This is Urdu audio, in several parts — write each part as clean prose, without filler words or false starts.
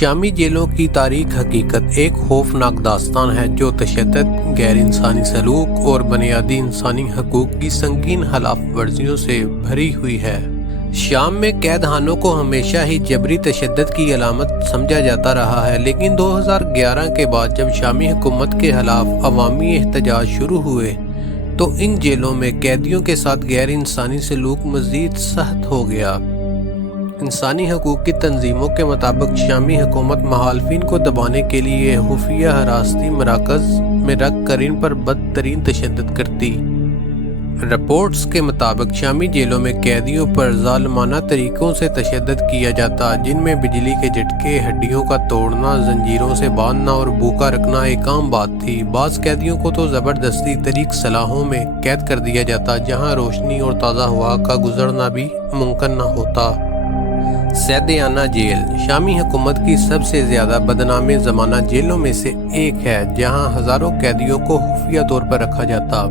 شامی جیلوں کی تاریخ حقیقت ایک خوفناک داستان ہے جو تشدد، غیر انسانی سلوک اور بنیادی انسانی حقوق کی سنگین خلاف ورزیوں سے بھری ہوئی ہے۔ شام میں قید خانوں کو ہمیشہ ہی جبری تشدد کی علامت سمجھا جاتا رہا ہے، لیکن 2011 کے بعد جب شامی حکومت کے خلاف عوامی احتجاج شروع ہوئے تو ان جیلوں میں قیدیوں کے ساتھ غیر انسانی سلوک مزید سخت ہو گیا۔ انسانی حقوق کی تنظیموں کے مطابق شامی حکومت مخالفین کو دبانے کے لیے خفیہ حراستی مراکز میں رکھ کر ان پر بدترین تشدد کرتی۔ رپورٹس کے مطابق شامی جیلوں میں قیدیوں پر ظالمانہ طریقوں سے تشدد کیا جاتا، جن میں بجلی کے جھٹکے، ہڈیوں کا توڑنا، زنجیروں سے باندھنا اور بھوکا رکھنا ایک عام بات تھی۔ بعض قیدیوں کو تو زبردستی طریق سلاخوں میں قید کر دیا جاتا، جہاں روشنی اور تازہ ہوا کا گزرنا بھی ممکن نہ ہوتا۔ سیدیانہ جیل شامی حکومت کی سب سے زیادہ بدنام زمانہ جیلوں میں سے ایک ہے، جہاں ہزاروں قیدیوں کو خفیہ طور پر رکھا جاتا۔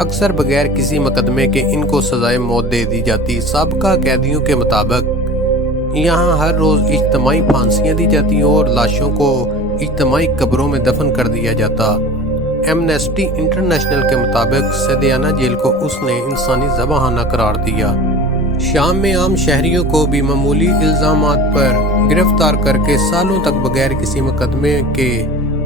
اکثر بغیر کسی مقدمے کے ان کو سزائے موت دے دی جاتی۔ سابقہ قیدیوں کے مطابق یہاں ہر روز اجتماعی پھانسیاں دی جاتی اور لاشوں کو اجتماعی قبروں میں دفن کر دیا جاتا۔ ایمنسٹی انٹرنیشنل کے مطابق سیدیانہ جیل کو اس نے انسانی ذبح خانہ قرار دیا۔ شام میں عام شہریوں کو بھی معمولی الزامات پر گرفتار کر کے سالوں تک بغیر کسی مقدمے کے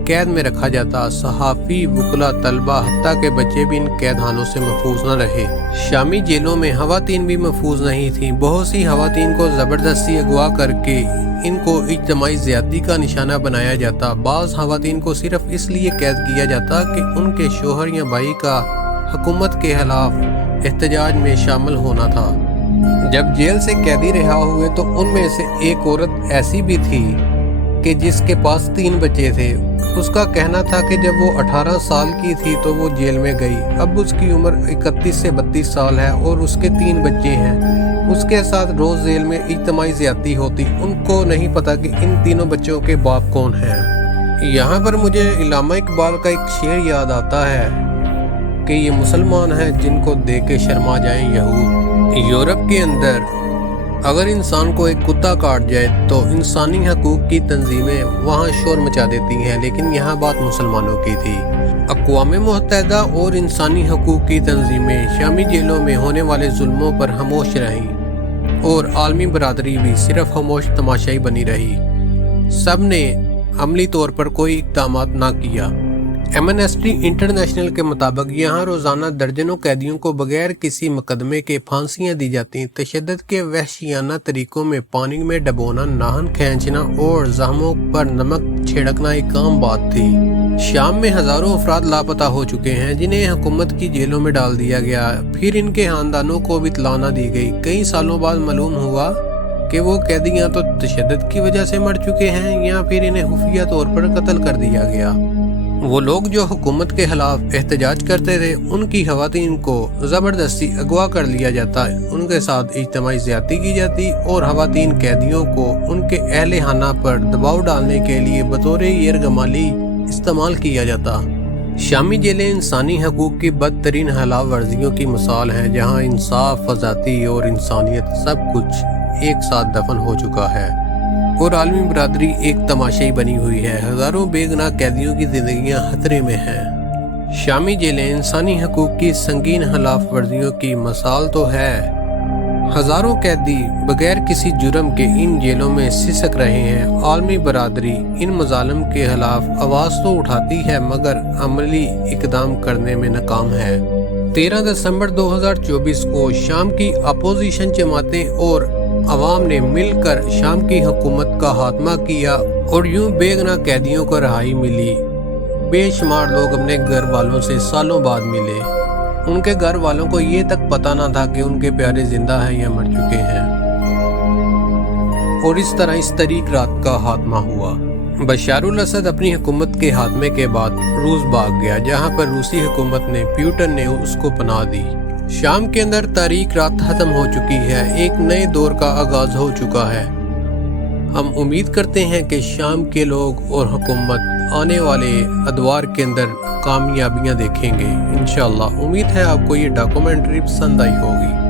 قید میں رکھا جاتا۔ صحافی، وکلاء، طلبہ، حتیٰ کہ بچے بھی ان قید خانوں سے محفوظ نہ رہے۔ شامی جیلوں میں خواتین بھی محفوظ نہیں تھیں۔ بہت سی خواتین کو زبردستی اغوا کر کے ان کو اجتماعی زیادتی کا نشانہ بنایا جاتا۔ بعض خواتین کو صرف اس لیے قید کیا جاتا کہ ان کے شوہر یا بھائی کا حکومت کے خلاف احتجاج میں شامل ہونا تھا۔ جب جیل سے قیدی رہا ہوئے تو ان میں سے ایک عورت ایسی بھی تھی کہ جس کے پاس 3 بچے تھے۔ اس کا کہنا تھا کہ جب وہ 18 سال کی تھی تو وہ جیل میں گئی۔ اب اس کی عمر 31 سے 32 سال ہے اور اس کے 3 بچے ہیں۔ اس کے ساتھ روز جیل میں اجتماعی زیادتی ہوتی۔ ان کو نہیں پتا کہ ان تینوں بچوں کے باپ کون ہیں۔ یہاں پر مجھے علامہ اقبال کا ایک شعر یاد آتا ہے کہ یہ مسلمان ہیں جن کو دیکھ کے شرما جائیں یہود۔ یورپ کے اندر اگر انسان کو ایک کتا کاٹ جائے تو انسانی حقوق کی تنظیمیں وہاں شور مچا دیتی ہیں، لیکن یہاں بات مسلمانوں کی تھی۔ اقوام متحدہ اور انسانی حقوق کی تنظیمیں شامی جیلوں میں ہونے والے ظلموں پر خاموش رہیں اور عالمی برادری بھی صرف خاموش تماشائی بنی رہی۔ سب نے عملی طور پر کوئی اقدامات نہ کیا۔ ایمنسٹی انٹرنیشنل کے مطابق یہاں روزانہ درجنوں قیدیوں کو بغیر کسی مقدمے کے پھانسیاں دی جاتی۔ تشدد کے وحشیانہ طریقوں میں پانی میں ڈبونا، ناخن کھینچنا اور زخموں پر نمک چھڑکنا ایک عام بات تھی۔ شام میں ہزاروں افراد لاپتہ ہو چکے ہیں جنہیں حکومت کی جیلوں میں ڈال دیا گیا، پھر ان کے خاندانوں کو بھی اطلاع نہ دی گئی۔ کئی سالوں بعد معلوم ہوا کہ وہ قیدی یا تو تشدد کی وجہ سے مر چکے ہیں یا پھر انہیں خفیہ طور پر قتل کر دیا گیا۔ وہ لوگ جو حکومت کے خلاف احتجاج کرتے تھے ان کی خواتین کو زبردستی اغوا کر لیا جاتا، ان کے ساتھ اجتماعی زیادتی کی جاتی اور خواتین قیدیوں کو ان کے اہل خانہ پر دباؤ ڈالنے کے لیے بطور یرغمالی استعمال کیا جاتا۔ شامی جیلیں انسانی حقوق کی بدترین خلاف ورزیوں کی مثال ہیں، جہاں انصاف، آزادی اور انسانیت سب کچھ ایک ساتھ دفن ہو چکا ہے اور عالمی برادری ایک تماشائی بنی ہوئی ہے۔ ہزاروں بے گناہ قیدیوں کی زندگیاں خطرے میں ہیں۔ شامی جیلیں انسانی حقوق کی سنگین خلاف ورزیوں کی مثال تو ہے۔ ہزاروں قیدی بغیر کسی جرم کے ان جیلوں میں سسک رہے ہیں۔ عالمی برادری ان مظالم کے خلاف آواز تو اٹھاتی ہے مگر عملی اقدام کرنے میں ناکام ہے۔ 13 دسمبر 2024 کو شام کی اپوزیشن جماعتیں اور عوام نے مل کر شام کی حکومت کا خاتمہ کیا اور یوں بے گناہ قیدیوں کو رہائی ملی۔ بے شمار لوگ اپنے گھر والوں سے سالوں بعد ملے۔ ان کے گھر والوں کو یہ تک پتہ نہ تھا کہ ان کے پیارے زندہ ہیں یا مر چکے ہیں، اور اس طرح اس طریق رات کا خاتمہ ہوا۔ بشار الاسد اپنی حکومت کے خاتمے کے بعد روس بھاگ گیا، جہاں پر روسی حکومت نے پیوٹن نے اس کو پناہ دی۔ شام کے اندر تاریک رات ختم ہو چکی ہے، ایک نئے دور کا آغاز ہو چکا ہے۔ ہم امید کرتے ہیں کہ شام کے لوگ اور حکومت آنے والے ادوار کے اندر کامیابیاں دیکھیں گے انشاءاللہ۔ امید ہے آپ کو یہ ڈاکومنٹری پسند آئی ہوگی۔